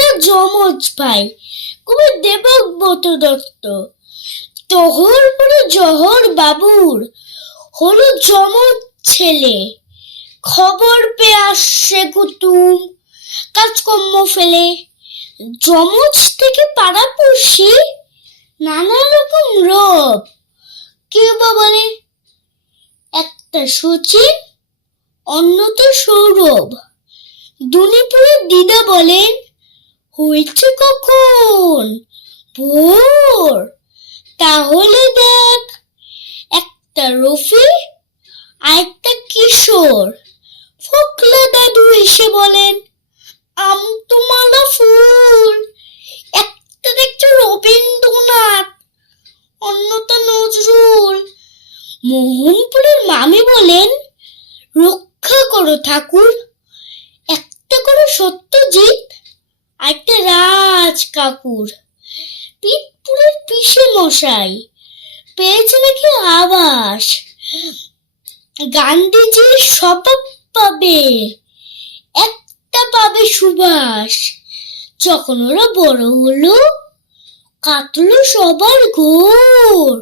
একটা যমজ ভাই, কবি দেবব্রত দত্ত। টহর পরে জহর বাবুর হলো যমজ ছেলে। খবর পেয়ে আসছে কুতুম কাজকর্ম ফেলে। যমজ থেকে পাড়াপড়শি নানা রকম রব। কেউ বা বলে একটা সচিন, অন্যটা সৌরভ। দুনিপুরের দিদা বলেন, হয়েছে কখন ভোর, তাহলে দেখ একটা রফি আরেকটা কিশোর। ফোকলা দাদু এসে বলেন, আমতুমালা ফুল, একটা দেখছে রবীন্দ্রনাথ, অন্যটা নজরুল। মোহনপুরের মামি বলেন, রক্ষা করো ঠাকুর, একটা করে সত্যজিৎ আরেকটা রাজ কাকুর। পিঠপুরের পিসে মশাই পেয়েছে নাকি আবাস, গান্ধীজির স্বভাব পাবে, একটা পাবে সুবাস। যখন ওরা বড় হলো, কাটলো সবার ঘোর।